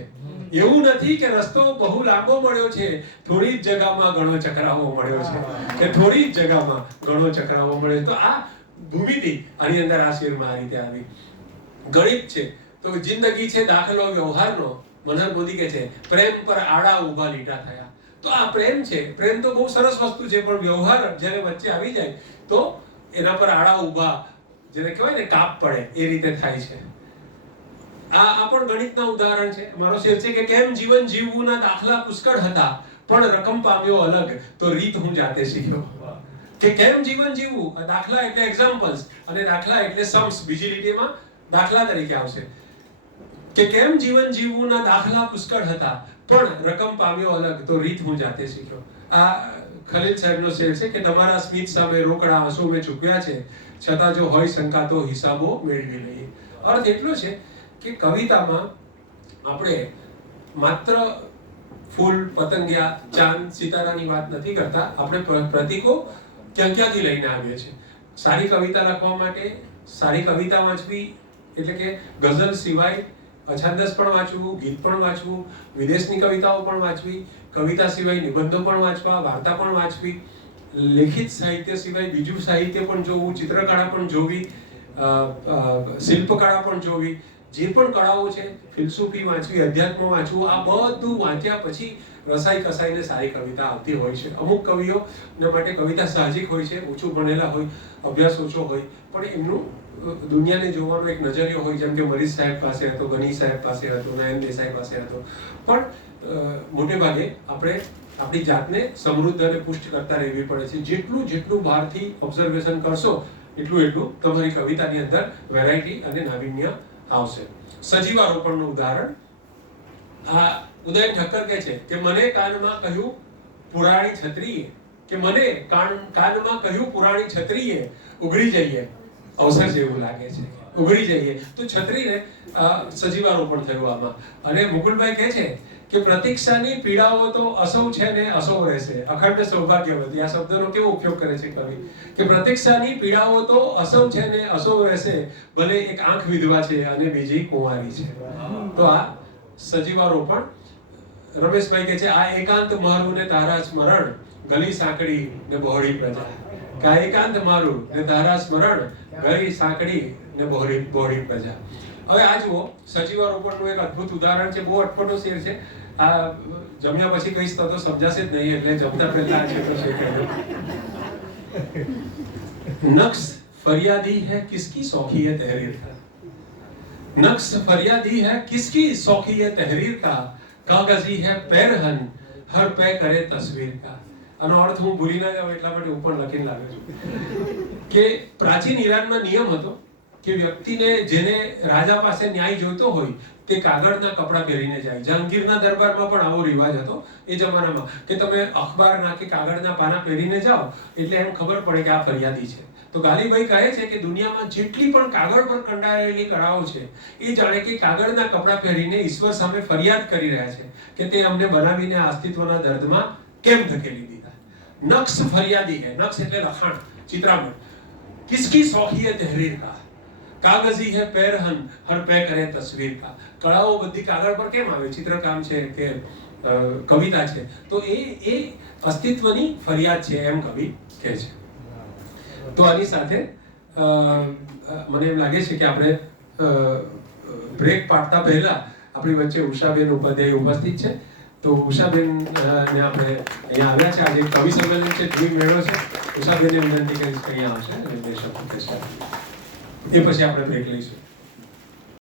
એવું નથી કે રસ્તો બહુ લાંબો મળ્યો છે, થોડી જ જગ્યામાં ઘણો ચક્રાવો મળ્યો છે. કે થોડી જ જગ્યામાં ઘણો ચક્રાવો મળ્યો. તો આ ભૂમિતિ આની અંદર આ શેરમાં આ રીતે આવી. ગણિત છે તો જિંદગી છે દાખલો વ્યવહારનો. મનહર મોદી કહે છે પ્રેમ પર આડા ઊભા લીટા થયા. તો આ પ્રેમ છે, પ્રેમ તો બહુ સરસ વસ્તુ છે, પણ વ્યવહાર જ્યારે વચ્ચે આવી જાય તો એના પર આડા ઊભા, જેને કહેવાય ને કાપ પડે, એ રીતે થાય છે. આ પણ ગણિતના ઉદાહરણ છે. મારો શેર છે કે કેમ જીવન જીવવુંના દાખલા પુષ્કળ હતા, પણ રકમ પામ્યો અલગ તો રીત હું જાતે શીખ્યો. કે કેમ જીવન જીવવું, દાખલા એટલે એક્ઝામ્પલ્સ અને દાખલા એટલે सम्स, બીજી લીટીમાં દાખલા તરીકે આવશે. કે કેમ જીવન જીવવુંના દાખલા પુષ્કળ હતા, પણ રકમ પામ્યો અલગ તો રીત હું જાતે શીખ્યો. આ ખલીલ સાહેબનો શેર છે કે તમારા સ્મિત સામે રોકડા આંસુ મેં ચૂક્યા છે, છતાં જો હોય શંકા તો હિસાબો મેળવી લઈએ. અર્થ એટલો છે કે કવિતામાં આપણે માત્ર ફૂલ, પતંગિયા, ચાંદ, સિતારાની વાત નથી કરતા. આપણે પ્રતીકો ક્યાં ક્યાંથી લઈને આવીએ છીએ. સારી કવિતા લખવા માટે સારી કવિતા વાંચવી, એટલે કે ગઝલ સિવાય અછાંદસ પણ વાંચવું, ગીત પણ વાંચવું, વિદેશની કવિતાઓ પણ વાંચવી, કવિતા સિવાય નિબંધો પણ વાંચવા, વાર્તા પણ વાંચવી, લેખિત સાહિત્ય સિવાય બીજું સાહિત્ય પણ જોવું, ચિત્રકળા પણ જોવી, શિલ્પકળા પણ જોવી. જે પણ કળાઓ છે, ફિલસૂફી વાંચવી, અધ્યાત્મ વાંચવું, આ બધું વાંચ્યા પછી રસાઈ કસાઈને સારી કવિતા આવતી હોય છે. અમુક કવિઓને માટે કવિતા સાહજિક હોય છે, ઓછું ભણેલા હોય, અભ્યાસ ઓછો હોય, પણ એમનું દુનિયાને જોવાનો એક નજરિયો હોય. જેમ કે મરીઝ સાહેબ પાસે હતો, ગની સાહેબ પાસે હતો, નયન દેસાઈ પાસે હતો. પણ મોટે ભાગે આપણે આપણી જાતને સમૃદ્ધ અને પુષ્ટ કરતા રહેવી પડે છે. જેટલું બહારથી ઓબ્ઝર્વેશન કરશો એટલું તમારી કવિતાની અંદર વેરાયટી અને નાવીન્ય આવશે. સજીવારોપણનું ઉદાહરણ, આ ઉદયન ઠક્કર કહે છે કે મને કાનમાં કહ્યું પુરાણી છત્રીએ, કે મને કાનમાં કહ્યું પુરાણી છત્રીએ, ઉઘડી જઈએ અવસર જેવું લાગે છે, ઉઘડી જઈએ. તો છત્રીને સજીવારોપણ થયું આમાં. અને મુકુલભાઈ કહે છે કે પ્રતીક્ષાની પીડાઓ તો અસૌ છે ને અસૌ રહેશે, અખંડ સૌભાગ્યવતી. આ શબ્દનો કેવો ઉપયોગ કરે છે કવિ, કે પ્રતીક્ષાની પીડાઓ તો અસૌ છે ને અસૌ રહેશે, ભલે એક આંખ વિધવા છે અને બીજી કુંવારી છે. તો આ સજીવારોપણ. રમેશભાઈ કહે છે આ એકાંત મારું ને તારા સ્મરણ, ગલી સાંકડી ને બહોળી પ્રજા. કે આ એકાંત મારું ને તારા સ્મરણ, ગલી સાંકડી ને બહોળી પ્રજા. હવે આ જુઓ, સજીવારોપણનું એક અદ્ભુત ઉદાહરણ છે. બહુ અટપટો શેર છે. આ જમ્યા પછી કહીશ તો સમજાશે જ નહીં, એટલે જમતા પહેલા છે તો શેર કહી દઉં. નક્શ ફરિયાદી है किसकी शौकी है तहरीर का, नक्श फरियादी है किसकी शौकी है तहरीर का, कागजी है पैरहन हर पे करे तस्वीर का. આનો અર્થ હું ભૂલી ના જાઉં એટલા માટે હું પણ લખીને લાવ્યો છું કે પ્રાચીન ઈરાનમાં નિયમ હતો કે વ્યક્તિને જેને રાજા પાસે ન્યાય જોઈતો હોય તે કાગળના કપડાં પહેરીને જાય. જહાંગીરના દરબારમાં પણ આવો રિવાજ હતો એ જમાનામાં, કે તમે અખબારના કે કાગળના પાના પહેરીને જાઓ એટલે એમ ખબર પડે કે આ ફરિયાદી છે. તો ગાલીભાઈ કહે છે કે દુનિયામાં જેટલી પણ કાગળ પર કંડારેલી કળાઓ છે એ જાણે કે કાગળના કપડાં પહેરીને ઈશ્વર સામે ફરિયાદ કરી રહ્યા છે કે તે અમને બનાવીને અસ્તિત્વના દર્દમાં કેમ ધકેલી દીધા. નક્શ ફરિયાદી હે, નક્શ એટલે લખાણ, ચિત્રામણ. કિસકી શૌકી હે તહરીર કા, કાગજી હે પેરહન હર પે કરે તસવીર કા. કળાઓ બધી કાગળ પર કેમ આવે? ચિત્રકામ છે કે કવિતા છે, તો એ અસ્તિત્વની ફરિયાદ છે એમ કવિ કહે છે. તો આની સાથે મને એમ લાગે છે કે આપણે બ્રેક પાડતા પહેલા આપણી વચ્ચે ઉષાબેન ઉપાધ્યાય ઉપસ્થિત છે. તો ઉષાબેન ને આપણે અહીંયા આવ્યા છે. આજે કવિ સંમેલન છે, ધ્રુવી મેળો છે. ઉષાબેનને વિનંતી કરીશ કે અહીંયા આવશે અને બે શબ્દો કહેશે. એ પછી આપણે બ્રેક લઈશું.